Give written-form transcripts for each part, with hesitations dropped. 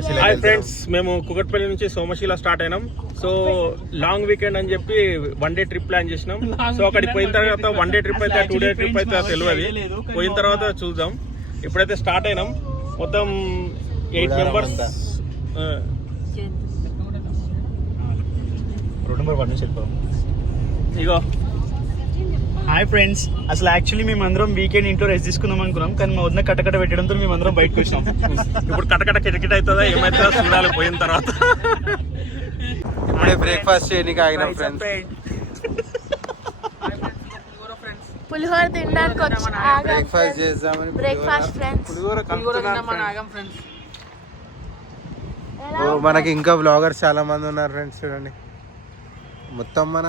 Hi friends, మేము కుకట్పల్లి నుంచి Somasila start అయినాం. సో లాంగ్ వీకెండ్ అని చెప్పి 1 డే ట్రిప్ ప్లాన్ చేసినాం. సో అక్కడికి పోయిన తర్వాత 1 డే ట్రిప్ అయితే 2 డే ట్రిప్ అయితే తెలియదు. పోయిన తర్వాత చూద్దాం. ఇప్పుడైతే స్టార్ట్ అయినాం. మొత్తం 8 మెంబర్స్. ఇగో హాయ్ ఫ్రెండ్స్, అసలు యాక్చువల్లీ మేము అందరం వీకెండ్ ఇంట్లో రెస్ట్ తీసుకుందాం అనుకున్నాం, కానీ మా వద్ద కట్టకట్ట పెట్టడంతో మేము అందరం బయటకు వచ్చినాం. ఇప్పుడు కటకట కిటకిట అవుతుందా ఏమైతుందో చూడాలి పోయిన తర్వాత. ఇప్పుడే బ్రేక్ఫాస్ట్ చేయడానికి ఆగినాం ఫ్రెండ్స్. పులిహోర తినడానికి వచ్చి బ్రేక్ఫాస్ట్ చేద్దామని బ్రేక్ఫాస్ట్ ఫ్రెండ్స్. పులిహోర మనకి ఇంకా బ్లాగర్స్ చాలా మంది ఉన్నారు ఫ్రెండ్స్. చూడండి మొత్తం మన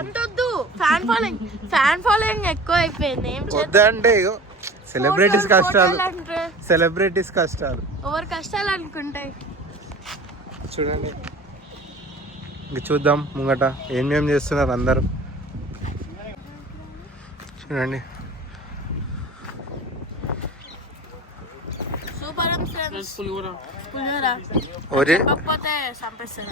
అంతొద్దు, ఫ్యాన్ ఫాలోయింగ్ ఎక్కువ అయిపోయింది. వద్దంటే ఇగో సెలబ్రిటీస్ కష్టాలు, సెలబ్రిటీస్ కష్టాలు ఎవరు కష్టాలు అనుకుంటాయి. చూడండి ఇంక చూద్దాం ముంగట ఏం చేస్తున్నారు అందరూ. చూడండి సూపర్ ఫ్రెండ్స్. పులిహోర ఒరే కాకపోతే సంపేస్తారు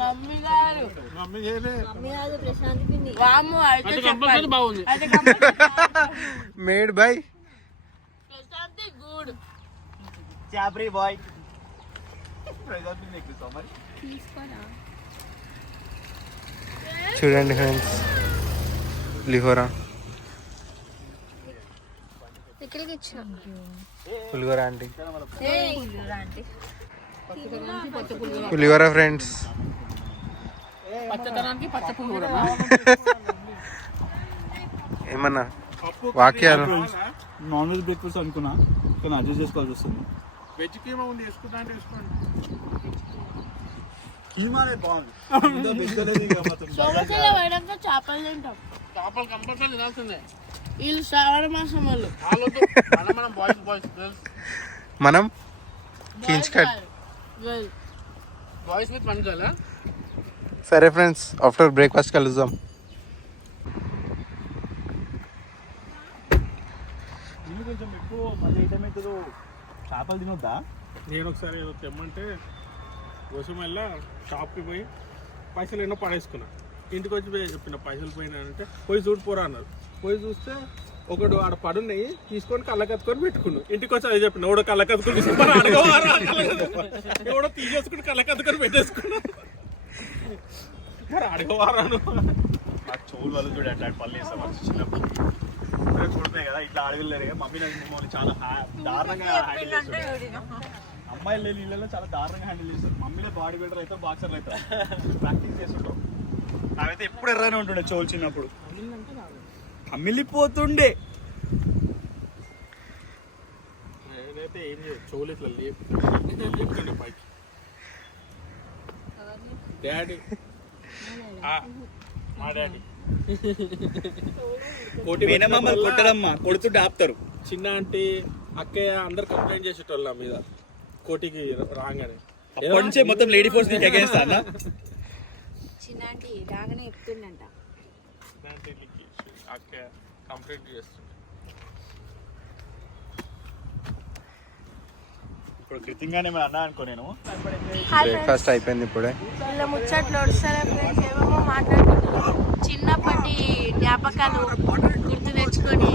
మమ్మీ గారు. వాము అయితే చెప్పాలి బాగుంది. Made by Prashanthi good. చాప్రీ బాయ్. చూడండి ఫ్రెండ్స్ పులిహోర పులిహోర ఆంటీ, పులిహోర ఫ్రెండ్స్. ఏమన్నా వాక్యాలు? నాన్ వెజ్ బ్రేక్ఫాస్ట్ అనుకున్నా, కానీ అడ్జస్ట్ చేసుకోవాల్సి వస్తుంది. వెజ్ కీమా ఉంది, వేసుకుంటా అంటే వేసుకోండి. కీమానే బాగుంది. సోమశిల పోయినాక చేపలు తింటాం. చేపలు కంపల్సరీ తినాల్సిందే. వీళ్ళు శ్రావణ మాసం వాళ్ళు. మనం కించ్ కట్. Boys with one girl. సరే ఫ్రెండ్స్, ఆఫ్టర్ బ్రేక్ఫాస్ట్ కలుద్దాం. ఇల్లు కొంచెం ఎక్కువ మళ్ళీ ఐటమ్ అవుతుందో చేపలు తినొద్దా? నేను ఒకసారి ఏదో తెమ్మంటే కోసం వెళ్ళా షాప్కి పోయి పైసలు ఎన్నో పడేసుకున్నా. ఇంటికి వచ్చి చెప్పిన పైసలు పోయినా అంటే పోయి చూడిపోరా అన్నారు. పోయి చూస్తే ఒకడు ఆడ పడున్నాయి తీసుకొని కళ్ళకత్తుకొని పెట్టుకున్నాను. ఇంటికి వచ్చి అదే చెప్పిన ఎవడో కళ్ళకత్తుకొని తీసుకొని అడగవారా, ఎవడో తీసేసుకుని కళ్ళకత్తుకొని పెట్టేసుకున్నా. మరి అడగవారాను. నాకు చెవులు వాళ్ళు చూడు అట్లా పళ్ళు వేస్తాం చిన్నప్పుడు. చూడతాయి కదా ఇట్లా అడగలేరు. మమ్మీ నాకు చాలా దారుణంగా హ్యాండిల్ చేస్తారు. అమ్మాయిలు లేని ఇళ్ళలో చాలా దారుణంగా హ్యాండిల్ చేస్తారు. మమ్మీలో బాడీ బిల్డర్ అయితే బాక్సర్లు అయితే ప్రాక్టీస్ చేస్తుంటాం. నాకైతే ఎప్పుడు ఎర్రనే ఉంటుండే చెవులు చిన్నప్పుడు, కమ్మిలిపోతుండే. నేనైతే ఏం చేయదు, చెవులు ఇట్లా లేపుతుండే పైకి. డాడీ మా డాడీ కొట్టడమ్మా, కొడుతుంటే ఆపుతారు. చిన్న ఆంటీ అక్కయ్య అందరు కంప్లైంట్ చేసేటోళ్ళు నా మీద కోటికి రాగానే. అప్పటి నుంచే మొత్తం లేడీ ఫోర్స్ నీకు అగేన్స్ట్ అన్న. చిన్న ఆంటీ రాగానే చెప్తుండంట. అక్కయ్య కంప్లైంట్ చేస్తుండే. ఇప్పుడు కృతంగానే అన్నా అనుకో నేను. బ్రేక్ఫాస్ట్ అయిపోయింది ఇప్పుడే. వీళ్ళ ముచ్చట్లు వస్తారా ఫ్రెండ్స్? ఏమేమో మాట్లాడుకుంటున్నారు. చిన్నప్పటి జ్ఞాపకాలు గుర్తు తెచ్చుకొని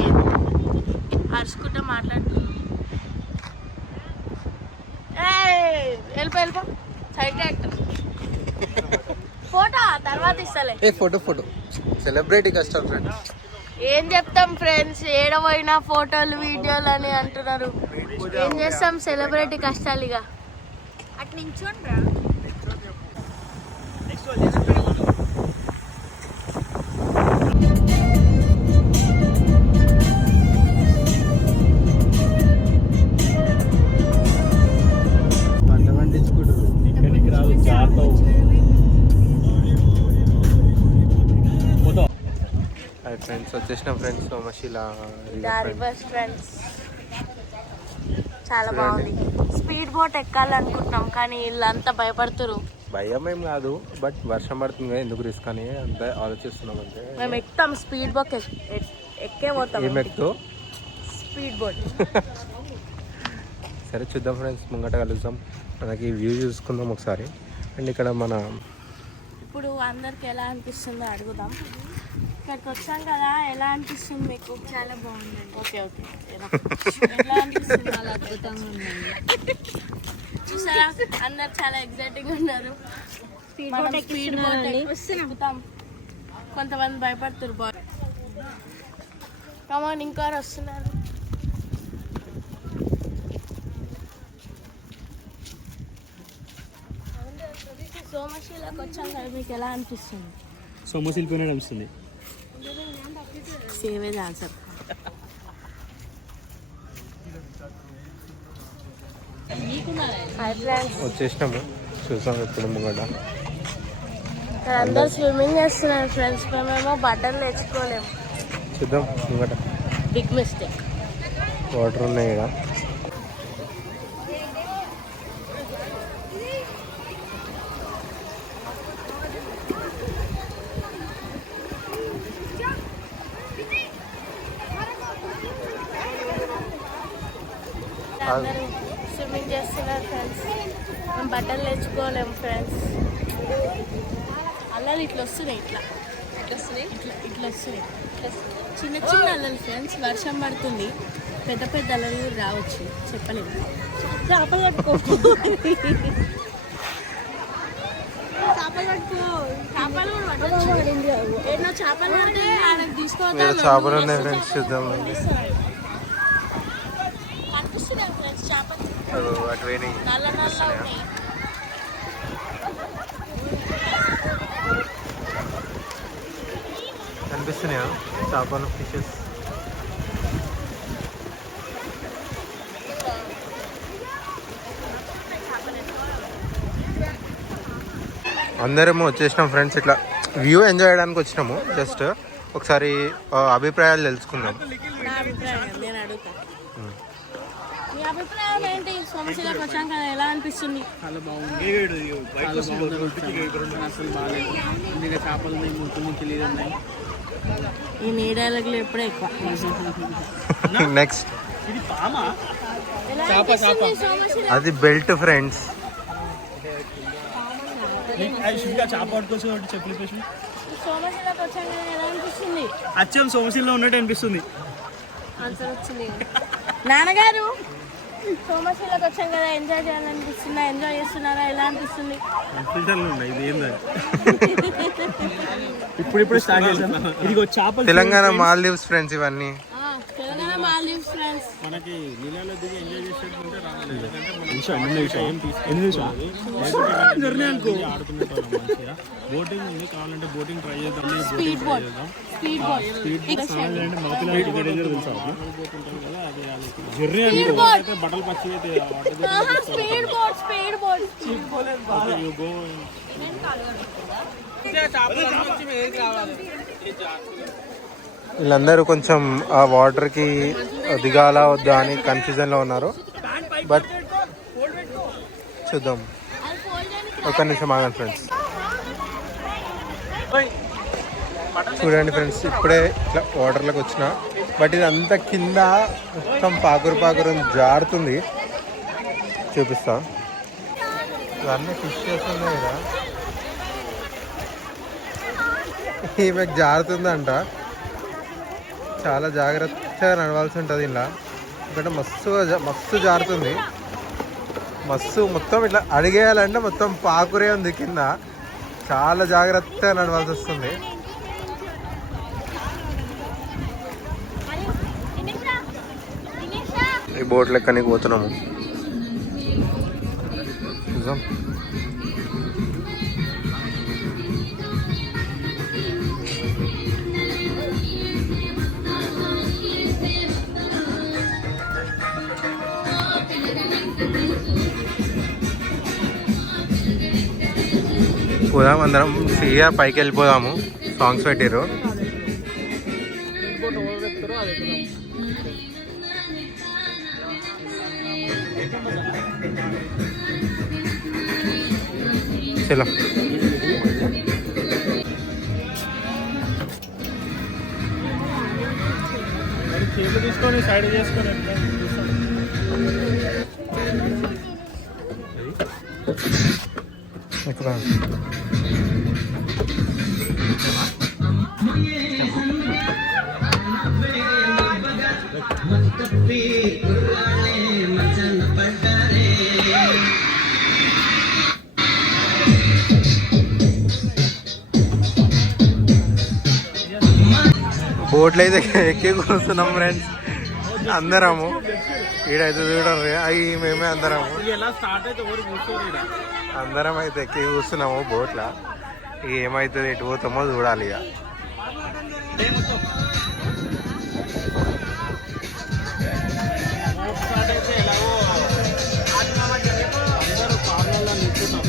అరుచుకుంటూ మాట్లాడుతున్నారు. వెళ్ళిపో సైడ్ యాక్టర్ ఫోటో తర్వాత ఇస్తలే. ఫోటో సెలబ్రిటీ కష్టాలు ఫ్రెండ్స్. ఏం చెప్తాం ఫ్రెండ్స్, ఏడవైనా ఫోటోలు వీడియోలు అని అంటున్నారు. ఏం చేస్తాం, సెలబ్రిటీ కష్టాలు. ఇక అటు నించోండి రా. ఫ్రెండ్స్ వచ్చేసిన ఫ్రెండ్స్ సోమశిల రివర్స్ ఫ్రెండ్స్. చాలా బాగుంది. స్పీడ్ బోట్ ఎక్కాలనుకుంటున్నాం కానీ వీళ్ళంతా భయపడుతున్నారు. భయం ఏం కాదు, బట్ వర్షం పడుతుంది కదా, ఎందుకు రిస్క్ అని అంత ఆలోచిస్తున్నాం. అంటే మేము ఎక్కుతాం, స్పీడ్ బోట్ ఎక్కే పోతాం. ఏం ఎక్కుతావు? Speed boat. సరే చూద్దాం ఫ్రెండ్స్, ముంగట కలుద్దాం. మనకి వ్యూ చూసుకుందాం ఒకసారి. అండ్ ఇక్కడ మన ఇప్పుడు అందరికి ఎలా అనిపిస్తుందో అడుగుదాం. ఇక్కడికి వచ్చాం కదా, ఎలా అనిపిస్తుంది మీకు? చాలా బాగుందండి. ఓకే ఓకే, ఎలా అనిపిస్తుంది? చాలా అద్భుతంగా ఉందండి. చూసారా, అందరు చాలా ఎగ్జైటింగ్ ఉన్నారు. మనం స్పీడ్ బోట్ ఎక్కుతాం. కొంతమంది భయపడుతున్నారు. బాయ్ కమాన్, ఇంకా వస్తున్నారు. సోమశిలకు వచ్చాం కదా, మీకు ఎలా అనిపిస్తుంది? సొమ్మసిల్పోయినా అనిపిస్తుంది. Same age answer. Hi friends, వచ్చేసినాము. చూసాం ఇప్పుడు ముంగట. ఇక్కడ అందరు స్విమ్మింగ్ చేస్తున్నారు ఫ్రెండ్స్. మేమేమో బట్టలు తెచ్చుకోలేము. చూద్దాం ముంగట. Big mistake. వాటర్ ఉన్నాయి ఇక్కడ. అందరూ స్విమ్మింగ్ చేస్తున్నారు ఫ్రెండ్స్. మేము బట్టలు తెచ్చుకోలేము ఫ్రెండ్స్. అల్లలు ఇట్లా వస్తున్నాయి, ఇట్లా ఇట్లా వస్తున్నాయి. చిన్న చిన్న అల్లలు ఫ్రెండ్స్. వర్షం పడుతుంది, పెద్ద పెద్ద అల్లలు కూడా రావచ్చు, చెప్పలేదు. చేపలు పట్టుకో, చేపలు కూడా పట్టచ్చు. ఏదో చేపలు పడితే ఆయనకు తీసుకోవద్దాం. చేపలు ఉన్నాయి ఫ్రెండ్స్, చూద్దాం. కనిపిస్తున్నాయి ఫ్రెండ్స్ చేపలు, అటు పోయినాయి. నల్ల నల్ల ఉన్నాయి. కనిపిస్తున్నాయా చేపలు, ఫిషెస్? అందరేమో వచ్చేసినాం ఫ్రెండ్స్. ఇట్లా వ్యూ ఎంజాయ్ చేయడానికి వచ్చినాము. జస్ట్ ఒకసారి అభిప్రాయాలు తెలుసుకుందాం. నా అభిప్రాయం నేను అడుగుతా. మీ అభిప్రాయం ఏంటి? సోమశిలకు వచ్చాం కదా, ఎలా అనిపిస్తుంది? చాలా బాగుంది. అసలు బాగాలేదు. ఇంకా చేపలు ఉన్నాయి, ముక్కు ముక్కిలు ఉన్నాయి. ఈ నీడలకు ఎప్పుడే ఎక్కువ. నెక్స్ట్ ఇది పామా? ఎలా అనిపిస్తుంది సోమశిల? అది బెల్ట్ ఫ్రెండ్స్. చేప పట్టుకోవచ్చు కాబట్టి చెప్పులు పేసి సోమశిలకు వచ్చాం కదా, ఎలా అనిపిస్తుంది? అచ్చం సోమశిల్లో ఉన్నట్టు అనిపిస్తుంది. ఆన్సర్ వచ్చింది. నాన్నగారు, సోమశిలకు వచ్చాం కదా, ఎంజాయ్ చేయాలనిపిస్తుందా? ఎంజాయ్ చేస్తున్నారా? ఎలా అనిపిస్తుంది? ఉన్నాయి. ఇది ఏందని ఇప్పుడు స్టార్ట్ చేశాను. ఇది చేపలు. తెలంగాణ మాల్దీవ్స్ ఫ్రెండ్స్ ఇవన్నీ. తెలంగాణ మాల్దీవ్స్ ఫ్రెండ్స్. మనకి నీళ్ళలో దిగి ఎంజాయ్ చేసేటంటే రావాలి. ఎందుకంటే మనం ఆడుకునేటోళ్ళం మంచిగా. బోటింగ్ ఉంది, కావాలంటే బోటింగ్ ట్రై చేద్దాం. Speed boat, speed boat, journey అంటే బట్టలు పచ్చి అయితే స్పీడ్ బోట్, స్పీడ్ బోట్. వీళ్ళందరూ కొంచెం ఆ వాటర్కి దిగాలా వద్దా అని కన్ఫ్యూజన్లో ఉన్నారు. బట్ చూద్దాం. ఒక నిమిషం ఆగండి ఫ్రెండ్స్. చూడండి ఫ్రెండ్స్, ఇప్పుడే ఇట్లా వాటర్లోకి వచ్చిన. బట్ ఇది అంతా కింద మొత్తం పాకురు జారుతుంది. చూపిస్తా. ఇవన్నీ ఫిషెస్ ఉన్నాయి కదా. ఈమెకు జారుతుందంట. చాలా జాగ్రత్తగా నడవాల్సి ఉంటుంది ఇలా. ఎందుకంటే మస్తు జారుతుంది. మొత్తం ఇట్లా అడిగేయాలంటే మొత్తం పాకురే ఉంది కింద. చాలా జాగ్రత్తగా నడవాల్సి వస్తుంది. ఈ బోట్ లెక్కనికి పోతున్నాము. చూద్దాం. పోదాం, అందరం ఫ్రీగా పైకి వెళ్ళిపోదాము. సాంగ్స్ పెట్టిర్రు. చలో. చేతులు తీసుకొని చేసుకొని సైడ్ చేసుకొని ఎట్లా చూస్తాం. ఇక్కడ బోట్లు అయితే ఎక్కి కూర్చున్నాం ఫ్రెండ్స్ అందరము. ఈడైతే చూడండి అవి మేమే అందరము ఎలా స్టార్ట్ అయితే ఎవరు కూర్చోరు. అందరం అయితే ఎక్కి కూర్చున్నాము బోట్ల. ఏమవుతుంది ఎటు పోతామో చూడాలి ఇక. స్టార్ట్ అయితే ఎలాగో అందరూ కార్లలో నిల్చున్నాం.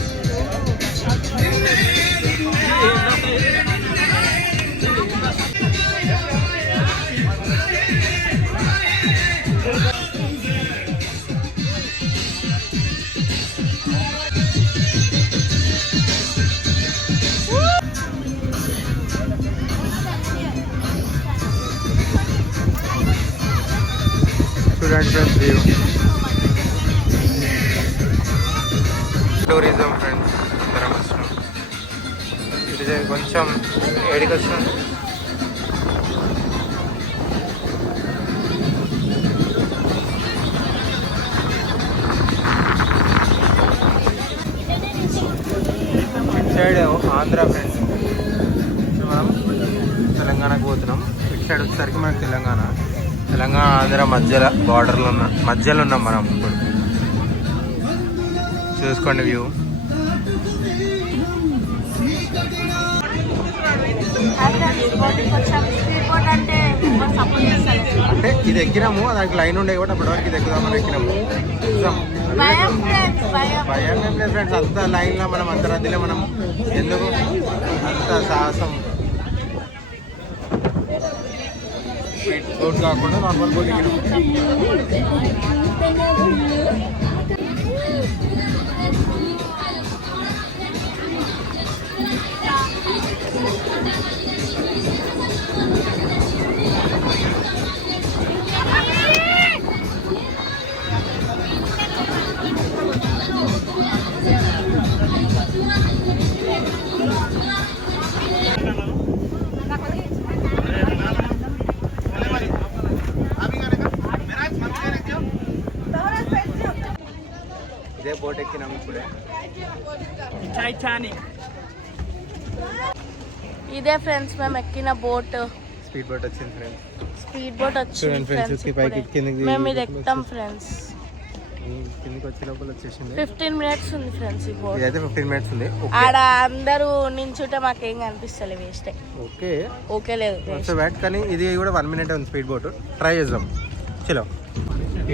చూడండి ఫ్రెండ్స్ వ్యూ. టూరిజం ఫ్రెండ్స్ అందరం వచ్చినాం. ఇది కొంచెం ఏడికి వచ్చినాం. ఇటు సైడ్ ఆంధ్ర ఫ్రెండ్స్. మనం తెలంగాణకు పోతున్నాం. ఇటు సైడ్ వచ్చేసరికి మనకు తెలంగాణ ఆంధ్ర మధ్యలో ఉన్నాం మనం ఇప్పుడు. చూసుకోండి వ్యూ. అంటే ఇది ఎక్కినాము, దానికి లైన్ ఉండే కాబట్టి అప్పటి వరకు ఇది ఎక్కుదామని ఎక్కినాము. భయం ఏం లేదు ఫ్రెండ్స్. అంత లైన్లో మనం అంత రద్దీలో మనం ఎందుకు అంత సాహసం. స్పీడ్ బోట్ కాకుండా నార్మల్ బోట్ ఎక్కినాము. ఇదే బోట్ ఎక్కినాము ఇప్పుడే. ఇదే ఫ్రెండ్స్ మేము ఎక్కిన బోట్. స్పీడ్ బోట్ వచ్చింది ఫ్రెండ్స్. స్పీడ్ బోట్ వచ్చింది ఫ్రెండ్స్. మేము ఇది ఎక్కుతాం ఫ్రెండ్స్. కిందకి వచ్చే లోపల వచ్చేసింది. 15 minutes ఉంది ఫ్రెండ్స్ ఈ బోట్. ఇదైతే 15 minutes ఉంది. ఆడ అందరూ నించుంటే మాకేం కనిపిస్తలే, వేస్ట్. ఓకే లేదు కానీ ఇది కూడా 1 minute ఉంది స్పీడ్ బోట్. ట్రై చేద్దాం. చలో.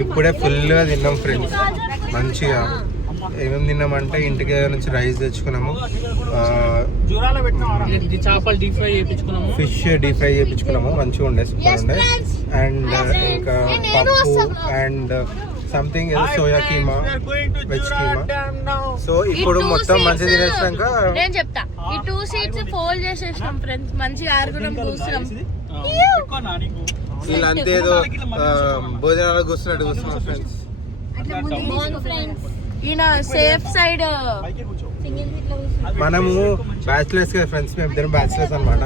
ఇప్పుడే ఫుల్గా తిన్నాం ఫ్రెండ్స్. మంచిగా ఏమేమి తిన్నామంటే ఇంటికి నుంచి రైస్ తెచ్చుకున్నాము, చేపలు డీప్ ఫ్రై చేయించుకున్నాము, ఫిష్ డీప్ ఫ్రై చేయించుకున్నాము. మంచిగా ఉండే, సూపర్ ఉండే. అండ్ ఇంకా పప్పు and something soya keema, veg keema. So ఇప్పుడు మొత్తం మంచిగా తినేసాక నేను చెప్తా. ఈ 2 seats ఫోల్డ్ చేసేసినాం ఫ్రెండ్స్. మంచిగా ఆరుగురం కూర్చున్నాం. వీళ్ళంతా ఏదో భోజనాలకు కూర్చున్నట్టు కూర్చున్నాం ఫ్రెండ్స్. ఈయన సేఫ్ సైడ్. మనము బ్యాచిలర్స్ కదా ఫ్రెండ్స్, మేము ఇద్దరం బ్యాచిలర్స్ అనమాట.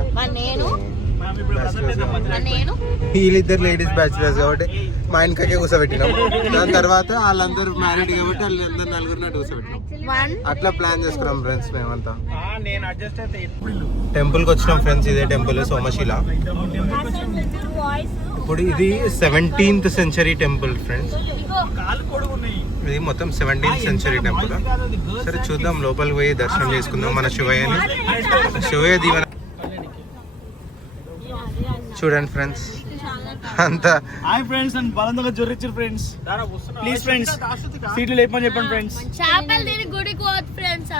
వీళ్ళిద్దరు లేడీస్ బ్యాచిలర్స్ కాబట్టి మా ఇంటికే కూర్చోబెట్టినాం. దాని తర్వాత వాళ్ళందరూ మ్యారీడ్ కాబట్టి వాళ్ళందరూ నలుగురినట్టు కూర్చోబెట్టినాం. అట్లా ప్లాన్ చేసుకున్నాం ఫ్రెండ్స్ మేమంతా. టెంపుల్కి వచ్చినాం ఫ్రెండ్స్. ఇదే టెంపుల్ సోమశిల. ఇప్పుడు ఇది 17th century టెంపుల్ ఫ్రెండ్స్. ఇది మొత్తం 17th century టెంపుల్. సరే చూద్దాం, లోపలికి పోయి దర్శనం చేసుకుందాం మన శివయ్య దీవెన. చూడండి ఫ్రెండ్స్ అంతా. హాయ్ ఫ్రెండ్స్, అండ్ బలంగా జొర్రిచ్చారు ఫ్రెండ్స్. ప్లీజ్ ఫ్రెండ్స్ సీట్లు లేపని చెప్పండి ఫ్రెండ్స్. చేపలు తిని గుడికి పోదు ఫ్రెండ్స్.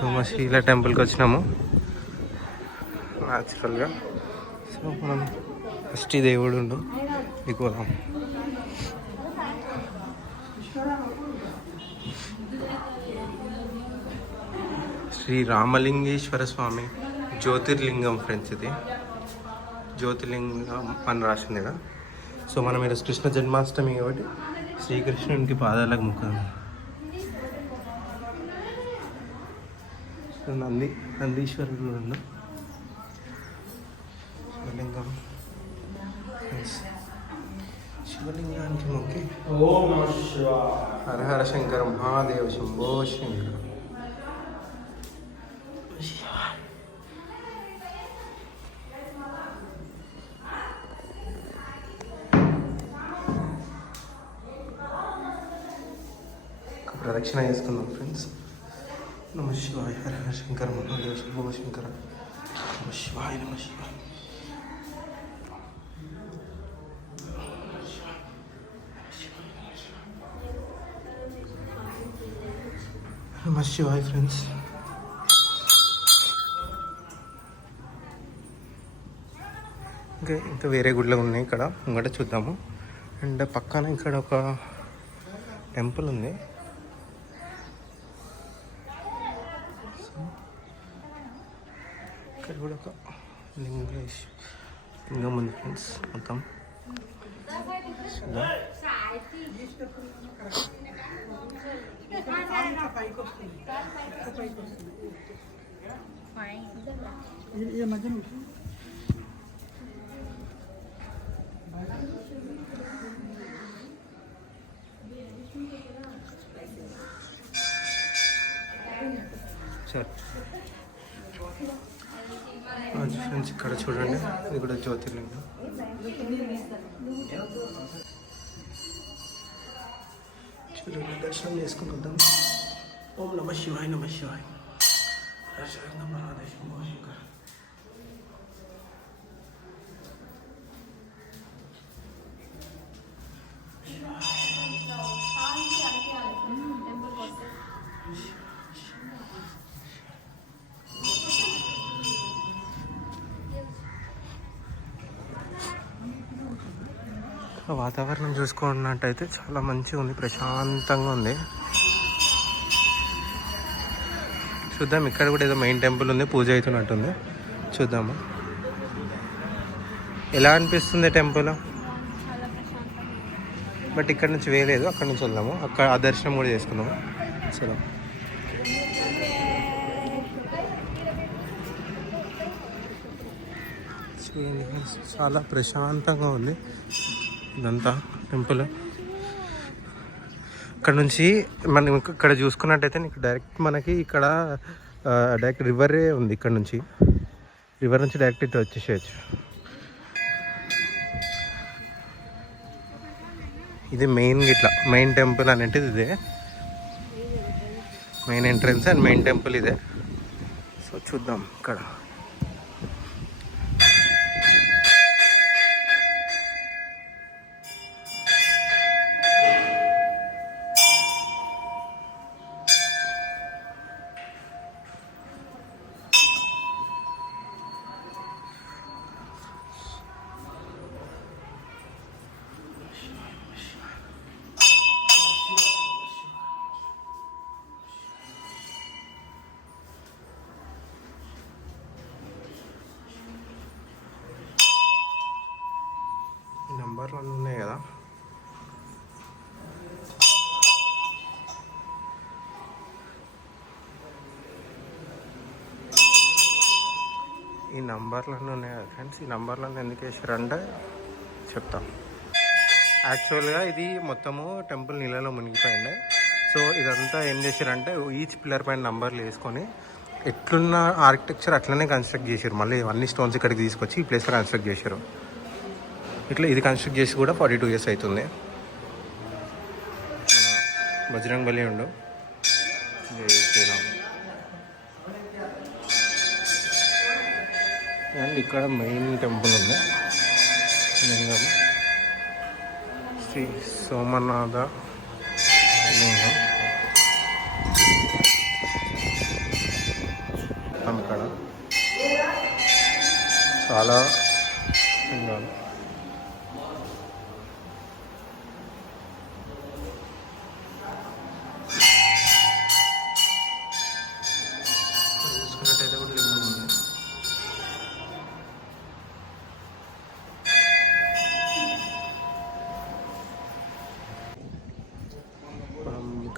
సోమశిల టెంపుల్కి వచ్చినాము న్యాచురల్గా. సో మనం ఫస్ట్ దేవుడు ఉండు దిగుదాం. శ్రీ రామలింగేశ్వర స్వామి జ్యోతిర్లింగం ఫ్రెండ్స్, ఇది జ్యోతిర్లింగం అని రాసింది ఇక్కడ. సో మనం ఈరోజు కృష్ణ జన్మాష్టమి కాబట్టి శ్రీకృష్ణునికి పాదాలకు ముఖం. నందీశ్వరుడు కూడా ఉన్నాం. శివలింగం, శివలింగానికి మొక్కి హర హర శంకర మహాదేవ శంభో శంకర. ప్రదక్షిణ చేసుకుందాం ఫ్రెండ్స్. నమ శివాయ, హర హర శంకర మహాదేవ శంభో శంకర. నమ శివాయ, నమ శివాయ. నమ శివాయ ఫ్రెండ్స్. ఇంకా వేరే గుళ్ళు ఉన్నాయి ఇక్కడ ముంగట, చూద్దాము. అండ్ పక్కన ఇక్కడ ఒక టెంపుల్ ఉంది. ఇక్కడ కూడా ఒక లింగం ఉంది ఫ్రెండ్స్. మొత్తం సరే ఫ్రెండ్స్, ఇక్కడ చూడండి, ఇది కూడా జ్యోతిర్లింగం. చూడండి, దర్శనం చేసుకుని వద్దాం. ఓం నమ శివాయ, నమ శివాయ. వాతావరణం చూసుకున్నట్టయితే చాలా మంచిగా ఉంది, ప్రశాంతంగా ఉంది. చూద్దాం, ఇక్కడ కూడా ఏదో మెయిన్ టెంపుల్ ఉంది, పూజ అవుతున్నట్టుంది. చూద్దాము ఎలా అనిపిస్తుంది టెంపుల్. బట్ ఇక్కడ నుంచి వేయలేదు, అక్కడ నుంచి వెళ్దాము, అక్కడ ఆ దర్శనం కూడా చేసుకుందాము. చలో. చాలా ప్రశాంతంగా ఉంది ఇదంతా టెంపుల్. ఇక్కడ నుంచి మనం ఇక్కడ చూసుకున్నట్టయితే నీకు డైరెక్ట్ మనకి ఇక్కడ డైరెక్ట్ రివరే ఉంది. ఇక్కడ నుంచి రివర్ నుంచి డైరెక్ట్ ఇటు వచ్చేసేయచ్చు. ఇది మెయిన్ ఇట్లా మెయిన్ టెంపుల్ అనేటిది ఇదే, main entrance and main temple ఇదే. సో చూద్దాం ఇక్కడ. నంబర్లు అన్నీ ఉన్నాయి కదా. ఈ నంబర్లన్నీ ఉన్నాయి కదా ఫ్రెండ్స్. ఈ నంబర్లన్నీ ఎందుకు వేసారంటే చెప్తాం. యాక్చువల్గా ఇది మొత్తము టెంపుల్ నీళ్ళలో మునిగిపోయింది. సో ఇదంతా ఏం చేశారంటే ఈచ్ పిల్లర్ పైన నంబర్లు వేసుకొని ఎట్లున్న ఆర్కిటెక్చర్ అట్లనే కన్స్ట్రక్ట్ చేశారు. మళ్ళీ అన్ని స్టోన్స్ ఇక్కడికి తీసుకొచ్చి ఈ ప్లేస్లో కన్స్ట్రక్ట్ చేశారు. ఇట్లా ఇది కన్స్ట్రక్ట్ చేసి కూడా 42 years అవుతుంది. బజరంగ్ బలి ఉండు. అండ్ ఇక్కడ మెయిన్ టెంపుల్ ఉంది, లింగం శ్రీ సోమనాథ లింగం. ఇక్కడ చాలా లింగాలు. చూసుకున్నట్టయితే కూడా లింగం ఉంది.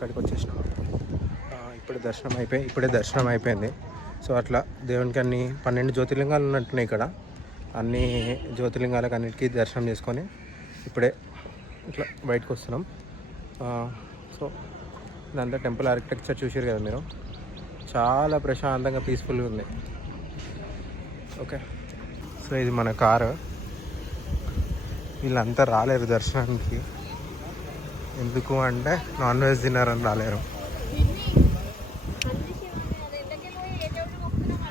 ఇక్కడికి వచ్చేసినాం. ఇప్పుడే దర్శనం అయిపోయింది. సో అట్లా దేవునికి అన్ని 12 జ్యోతిర్లింగాలు ఉన్నట్టున్నాయి ఇక్కడ. అన్ని జ్యోతిర్లింగాలకు అన్నిటికీ దర్శనం చేసుకొని ఇప్పుడే ఇట్లా బయటకు వస్తున్నాం. సో ఇదంతా టెంపుల్ ఆర్కిటెక్చర్ చూసారు కదా మీరు, చాలా ప్రశాంతంగా పీస్ఫుల్గా ఉంది. ఓకే, సో ఇది మన కారు. వీళ్ళంతా రాలేరు దర్శనానికి, ఎందుకు అంటే నాన్ వెజ్ తిన్నారని రాలేరు.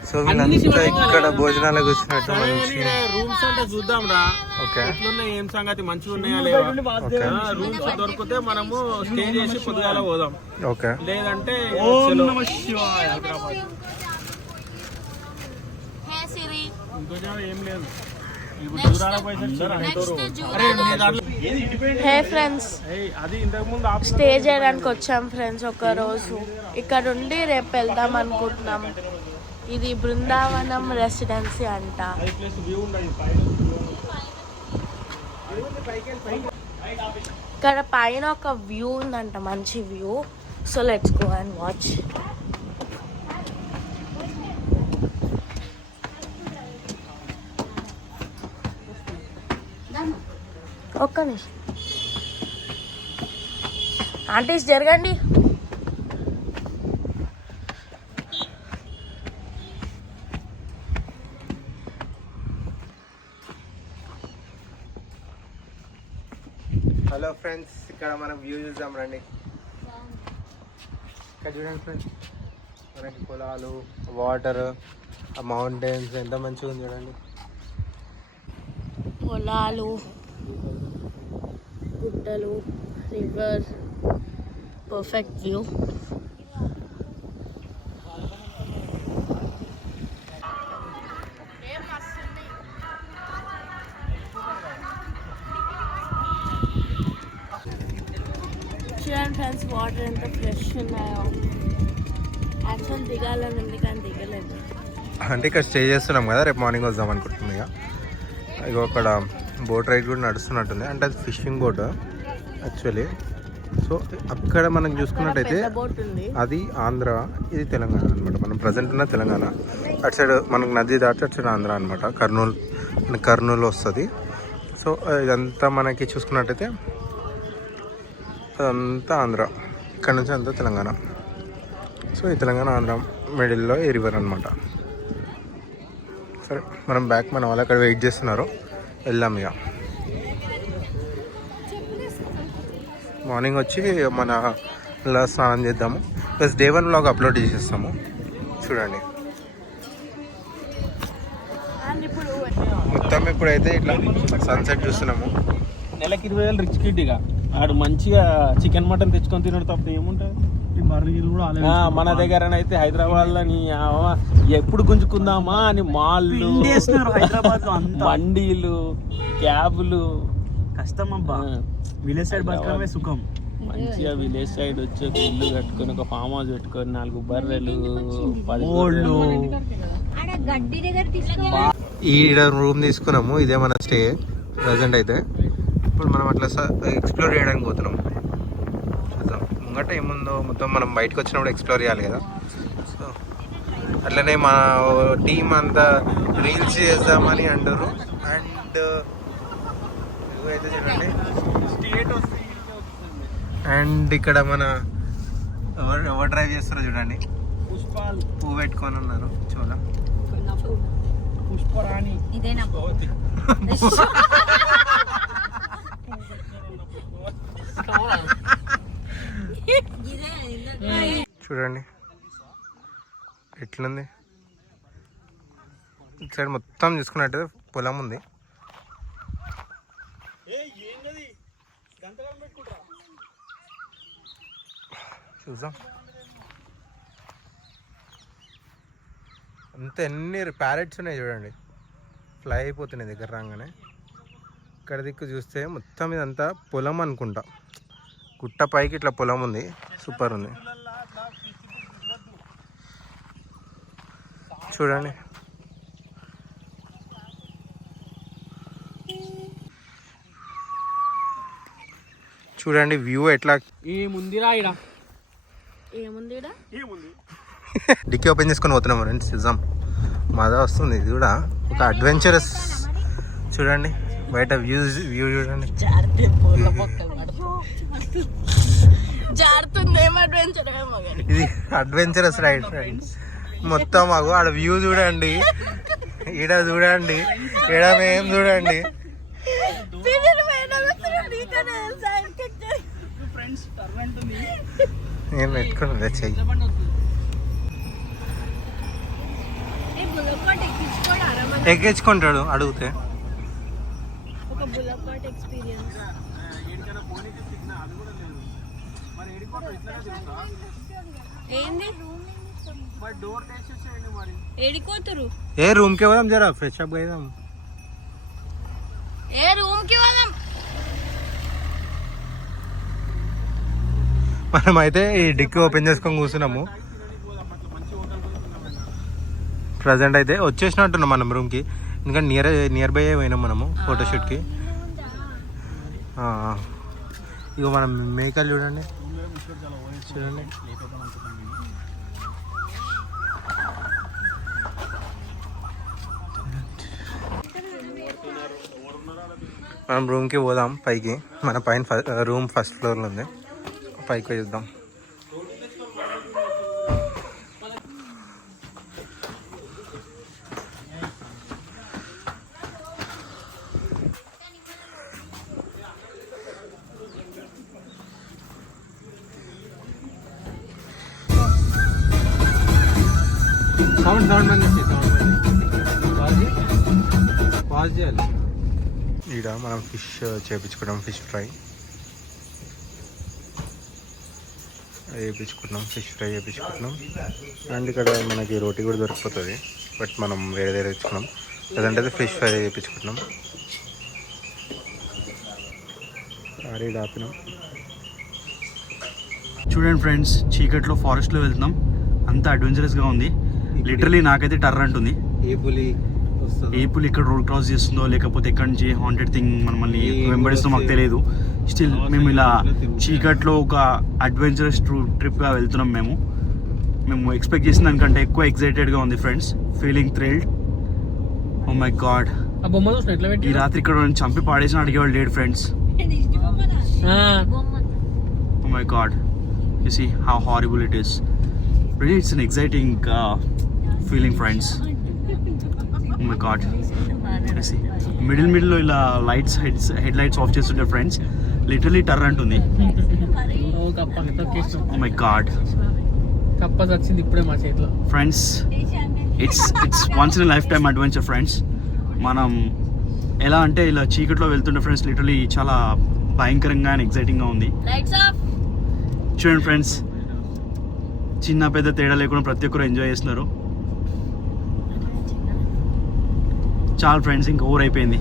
సో వీళ్ళంతా ఇక్కడ భోజనాలకు వచ్చినట్టు మంచి రూమ్స్ అంటే చూద్దాం రా. ఓకే, ఎట్లున్నాయి ఏం సంగతి, మంచిగా ఉన్నాయా లేవా? రూమ్స్ దొరికితే మనము స్టే చేసి పొద్దుగాల పోదాం. ఓకే, లేదంటే ఏం లేదు. హే ఫ్రెండ్స్, అది ఇంతకు ముందు స్టే చేయడానికి వచ్చాం ఫ్రెండ్స్ ఒక రోజు. ఇక్కడ ఉండి రేపు వెళ్దాం అనుకుంటున్నాం. ఇది బృందావనం రెసిడెన్సీ అంట. ఇక్కడ పైన ఒక వ్యూ ఉందంట, మంచి view. So let's go and watch. ఒక్క నిమిషం ఆంటీస్ జరగండి. హలో ఫ్రెండ్స్, ఇక్కడ మనం వ్యూ చూద్దాం రండి. ఇక్కడ చూడండి ఫ్రెండ్స్, మనకి పొలాలు, వాటర్, ఆ మౌంటైన్స్ ఎంత మంచిగా ఉంది చూడండి. పొలాలు, గుట్టలు, రివర్, పర్ఫెక్ట్ వ్యూ. చూడండి ఫ్రెండ్స్, వాటర్ ఎంత ఫ్రెష్ ఉన్నాయో. యాక్చువల్ దిగాలని ఉంది కానీ దిగలేదు. అంటే ఇక్కడ స్టే చేస్తున్నాం కదా, రేపు మార్నింగ్ వద్దాం అనుకుంటుంది. ఇక అక్కడ బోట్ రైడ్ కూడా నడుస్తున్నట్టుంది. అంటే అది ఫిషింగ్ బోట్ యాక్చువల్లీ. సో అక్కడ మనం చూసుకున్నట్టయితే అది ఆంధ్ర, ఇది తెలంగాణ అనమాట. మనం ప్రజెంట్ ఉన్న తెలంగాణ. అటు సైడ్ మనకు నది దాటి అటు సైడ్ ఆంధ్ర అనమాట. కర్నూలు వస్తుంది. సో ఇదంతా మనకి చూసుకున్నట్టయితే అదంతా ఆంధ్ర, ఇక్కడ నుంచి అంతా తెలంగాణ. సో ఈ తెలంగాణ ఆంధ్ర మిడిల్లో ఈ రివర్ అనమాట. సరే, మనం బ్యాక్ మన వాళ్ళు అక్కడ వెయిట్ చేస్తున్నారు, వెళ్దాం. ఇక మార్నింగ్ వచ్చి మన ఇలా స్నానం చేద్దాము, ప్లస్ డే 1 వ్లాగ్ అప్లోడ్ చేసేస్తాము. చూడండి మొత్తం ఇప్పుడైతే ఇట్లా సన్సెట్ చూస్తున్నాము. నెలకి 20,000 రిచ్ కిడ్. ఇక ఆడు మంచిగా చికెన్ మటన్ తెచ్చుకొని తినడు తప్ప ఏముంటుంది. మన దగ్గరనైతే హైదరాబాద్ లో ఎప్పుడు గుంజుకుందామా అని మాల్లు, బండీలు, క్యాబ్లు. కష్టం అబ్బా, విలేజ్ సైడ్ బతకడమే సుఖం. మంచిగా విలేజ్ సైడ్ వచ్చి ఒక ఇల్లు కట్టుకొని, ఒక ఫామ్ హౌస్ పెట్టుకొని, 4 బర్రెలు, 10 ఈడ రూమ్ తీసుకున్నాము. ఇదే మన స్టే ప్రజెంట్ అయితే. ఇప్పుడు మనం అట్లా ఎక్స్ప్లోర్ చేయడానికి పోతున్నాం. చూద్దాం ముంగట ఏముందో. మొత్తం మనం బయటకు వచ్చినప్పుడు ఎక్స్ప్లోర్ చేయాలి కదా. సో అట్లనే మా టీం అంతా రీల్స్ చేద్దామని అంటారు. అండ్ అయితే చూడండి, అండ్ ఇక్కడ మన ఎవరు డ్రైవ్ చేస్తారో చూడండి. పువ్వు పెట్టుకొని ఉన్నారు చూడ. పుష్పరాణి చూడండి ఎట్లుంది. ఇటు సైడ్ మొత్తం చూసుకున్నట్టయితే పొలం ఉంది. చూద్దాం అంత ఎన్ని ప్యారెట్స్ ఉన్నాయి చూడండి, ఫ్లై అయిపోతున్నాయి దగ్గర రాగానే. ఇక్కడ దిక్కు చూస్తే మొత్తం ఇదంతా పొలం అనుకుంటా. గుట్ట పైకి ఇట్లా పొలం ఉంది, సూపర్ ఉంది చూడండి. చూడండి వ్యూ ఎట్లా ఈ ముందిరా. ఇడ ఏముంది ఈడ? ఏముంది డిక్కీ ఓపెన్ చేసుకొని పోతున్నాం ఫ్రెండ్స్. చూద్దాం మజా వస్తుంది. ఇది కూడా ఒక అడ్వెంచరస్. చూడండి బయట వ్యూ చూడండి. జారుతుంది. ఏం అడ్వెంచర్ ఏమో కానీ. ఇది అడ్వెంచరస్ రైడ్ ఫ్రెండ్స్. మొత్తం మాకు ఆడ వ్యూ చూడండి, ఈడ చూడండి, ఈడ మేము చూడండి. ఫ్రెండ్స్ టర్న్ అంటుంది. నేను పెట్టుకున్నా చెయ్యి. ఎక్కించుకుంటాడు అడిగితే. ఒక బుల్లపాట్ ఎక్స్పీరియన్స్. ఏంది ఏడికోతురు? ఏ రూమ్ కి పోదాం, జరా ఫ్రెష్ అప్ అయిదాం. ఏ రూమ్ కి పోదాం? మనం అయితే ఈ డిక్కీ ఓపెన్ చేసుకొని కూర్చున్నాము. ప్రజెంట్ అయితే వచ్చేసినట్టున్నాం మనం రూమ్కి. ఎందుకంటే నియర్ బై పోయినాం మనము ఫోటోషూట్కి. ఇగో మనం మేకలు చూడండి చూడండి. మనం రూమ్కి పోదాం పైకి. మన పైన రూమ్ ఫస్ట్ ఫ్లోర్లో ఉంది. పైకి చూద్దాం. సౌండ్ బంద్ పాజ్ చేయాలి. ఈడ మనం ఫిష్ చేయించుకున్నాం, ఫిష్ ఫ్రై వేయించుకున్నాం, ఫిష్ ఫ్రై వేయించుకున్నాం. అండ్ ఇక్కడ మనకి రోటీ కూడా దొరికిపోతుంది, బట్ మనం వేరే తెచ్చుకున్నాం. లేదంటే ఫిష్ ఫ్రై వేయించుకున్నాం. సారీ ఆపినాం. చూడండి ఫ్రెండ్స్, చీకట్లో ఫారెస్ట్లో వెళ్తున్నాం. అంత అడ్వెంచరస్గా ఉంది. లిటరలీ నాకైతే టర్ర్ అంటుంది. ఏ పులి ఇక్కడ రోడ్ క్రాస్ చేస్తుందో, లేకపోతే ఎక్కడి నుంచి హాంటెడ్ థింగ్ మనల్ని వెంబడిస్తుందో మాకు తెలియదు. స్టిల్ మేము ఇలా చీకట్లో ఒక అడ్వెంచరస్ ట్రిప్గా వెళ్తున్నాం. మేము ఎక్స్పెక్ట్ చేసిన దానికంటే ఎక్కువ ఎక్సైటెడ్గా ఉంది friends. Feeling thrilled. Oh my God, ఈ రాత్రి ఇక్కడ నన్ను చంపి పాడేసిన అడిగేవాళ్ళు లేడు friends. Oh my God, you see how horrible it is. Really, it's an exciting feeling, friends. Oh my god. I see. Middle లో ఇలా లైట్స్ హెడ్ లైట్స్ ఆఫ్ చేస్తుంటే ఫ్రెండ్స్, లిటరలీ టర్ర్ అంటుంది. Oh my god. వచ్చింది ఇప్పుడే మా చేతిలో friends. It's once in life time adventure friends. మనం ఎలా అంటే ఇలా చీకట్లో వెళ్తుంటే ఫ్రెండ్స్, లిటరలీ చాలా భయంకరంగా అండ్ ఎక్సైటింగ్గా ఉంది. చూడండి ఫ్రెండ్స్, చిన్న పెద్ద తేడా లేకుండా ప్రతి ఒక్కరు ఎంజాయ్ చేస్తున్నారు. చాలా ఫ్రెండ్స్, ఇంకా ఓవర్ అయిపోయింది.